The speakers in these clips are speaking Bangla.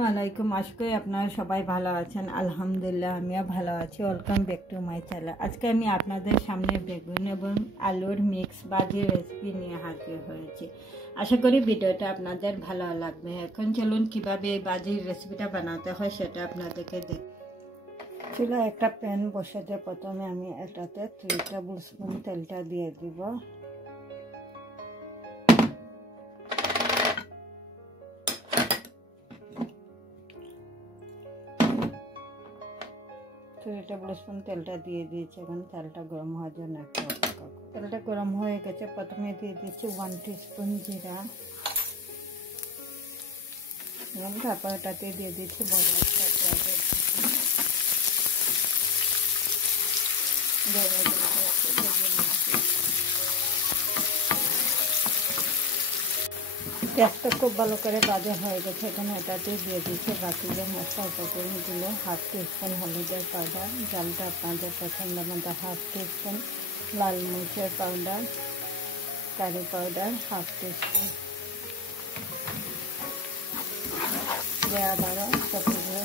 আসসালামু আলাইকুম। আশা করি আপনারা সবাই ভালো আছেন। আলহামদুলিল্লাহ আমিও ভালো আছি। Welcome back to my channel. আজকে আমি আপনাদের সামনে বেগুন এবং আলুর মিক্স ভাজির রেসিপি নিয়ে হাজির হয়েছি। আশা করি ভিডিওটা আপনাদের ভালো লাগবে। এখন চলুন কিভাবে এই ভাজির রেসিপিটা বানাতে হয় সেটা আপনাদেরকে দেখ। চুলায় একটা প্যান বসাতে প্রথমে আমি এটাতে 3 টেবিল স্পুন তেলটা দিয়ে দিব। টেবিল স্পুন তেলটা দিয়ে দিয়েছি। এখন তেলটা গরম হওয়ার জন্য একটা অপেক্ষা করব। তেলটা গরম হয়ে গেছে। প্রথমে দিয়ে দিচ্ছি 1 টিস্পুন জিরা এবং তারপর এটাতে দিয়ে দিচ্ছি বড় একটা পেঁয়াজ। পেঁয়াজটা খুব ভালো করে ভাজা হয়ে গেছে। এখানে এটাতে দিয়ে দিচ্ছে বাকি যে মশলা উপকরণগুলো। 1/2 টিস্পুন হলুদের পাউডার, ঝালটা আপনাদের পছন্দ মতো 1/2 টিস্পুন লাল মরিচের পাউডার, কারি পাউডার 1/2 টিস্পুন, জিরা বাটা সবগুলো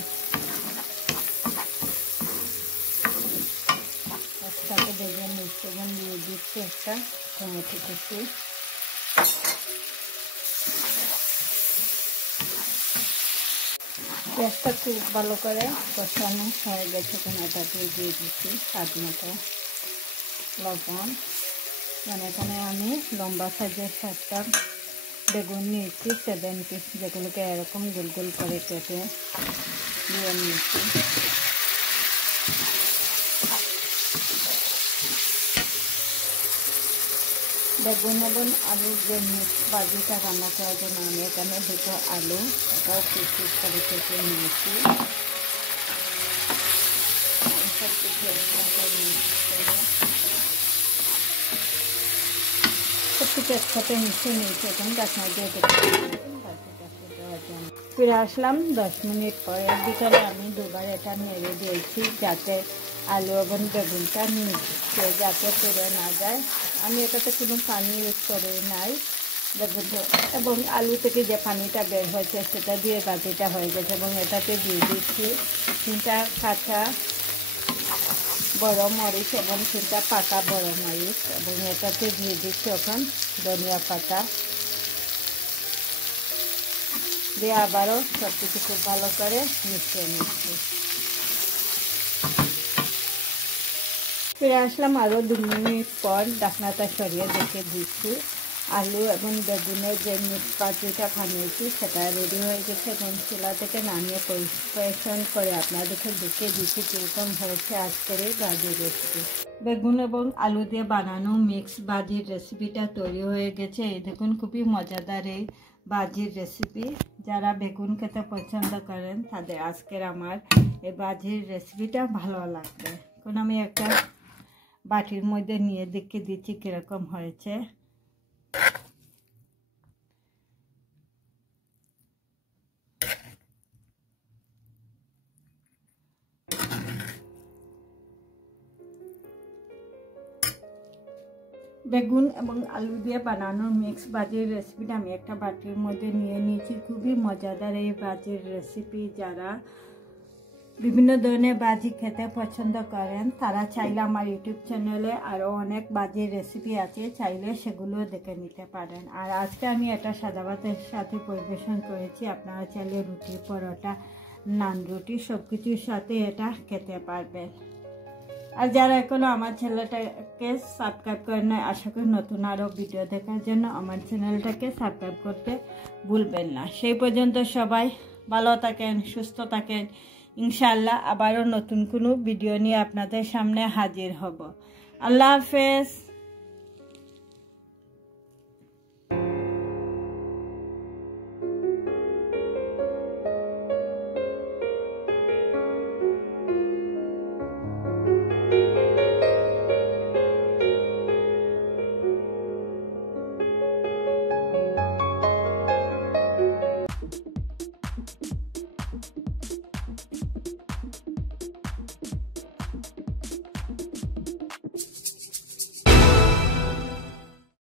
একসাথে ভেজে নিচ্ছি এবং দিয়ে দিচ্ছি একটা টমেটো কুচি। পেঁয়াজটা খুব ভালো করে কষানো হয়ে গেছে। এখানে এটাতে দিয়ে দিচ্ছি স্বাদ মতো লবণ। এখানে আমি লম্বা সাইজের 7টা বেগুন নিয়েছি, 7 পিস, যেগুলোকে এরকম গোল গোল করে কেটে দিয়ে নিয়েছি। বেগুন এবং আলুর যে মিক্স ভাজিটা রান্না করার জন্য আমি এখানে 2টো আলু এটাও পিস পিস করে কেটে নিয়েছি। সব কিছু একসাথে মিশিয়ে নিয়েছি। এখন ঢাকনা দিয়ে ফিরে আসলাম 10 মিনিট পরে। বিকালে আমি দুবার এটা নেড়ে দিয়েছি যাতে আলু এবং বেগুনটা মিশে যাতে পুড়ে না যায়। আমি এটাতে কোনো পানি ইউজ করে নাই। বেগুন এবং আলু থেকে যে পানিটা বের হয়েছে সেটা দিয়ে ভাজিটা হয়ে গেছে এবং এটাতে দিয়ে দিচ্ছি 3টা কাঁচা বড় মরিচ এবং 3টা পাকা বড় মরিচ এবং এটাতে দিয়ে দিচ্ছি এখন ধনিয়া পাতা দিয়ে আবারও সব কিছু খুব ভালো করে মিশিয়ে নিচ্ছি। ফিরে আসলাম আরও 2 মিনিট পর। ঢাকনাটা সরিয়ে দেখে দিচ্ছি আলু এবং বেগুনের যে মিক্স ভাজিটা বানিয়েছি সেটা রেডি হয়ে গেছে এবং চুলা থেকে নামিয়ে পরিবেশন করে আপনাদেরকে দেখে দিচ্ছি কীরকম হয়েছে আজকের এই ভাজির রেসিপি। বেগুন এবং আলু দিয়ে বানানো মিক্স ভাজির রেসিপিটা তৈরি হয়ে গেছে। এই দেখুন খুবই মজাদার এই ভাজির রেসিপি। যারা বেগুন খেতে পছন্দ করেন তাদের আজকের আমার এই ভাজির রেসিপিটা ভালো লাগবে। এখন আমি একটা বাটির মধ্যে নিয়ে দেখে দিচ্ছি কীরকম হয়েছে। বেগুন এবং আলু দিয়ে বানানো মিক্স ভাজির রেসিপিটা আমি একটা বাটির মধ্যে নিয়ে নিয়েছি। খুবই মজাদার এই ভাজির রেসিপি। যারা বিভিন্ন ধরনের ভাজি খেতে পছন্দ করেন তারা চাইলে আমার ইউটিউব চ্যানেলে আরও অনেক ভাজির রেসিপি আছে, চাইলে সেগুলো দেখে নিতে পারেন। আর আজকে আমি এটা সাদা ভাতের সাথে পরিবেশন করেছি। আপনারা চাইলে রুটি, পরোটা, নান রুটি সব কিছুর সাথে এটা খেতে পারবেন। আর যারা এখনো আমার চ্যানেলটাকে সাবস্ক্রাইব করেন না, আশা করি নতুন আরও ভিডিও দেখার জন্য আমার চ্যানেলটাকে সাবস্ক্রাইব করতে ভুলবেন না। সেই পর্যন্ত সবাই ভালো থাকেন, সুস্থ থাকেন। ইনশাআল্লাহ আবারও নতুন কোনো ভিডিও নিয়ে আপনাদের সামনে হাজির হব। আল্লাহ হাফেজ।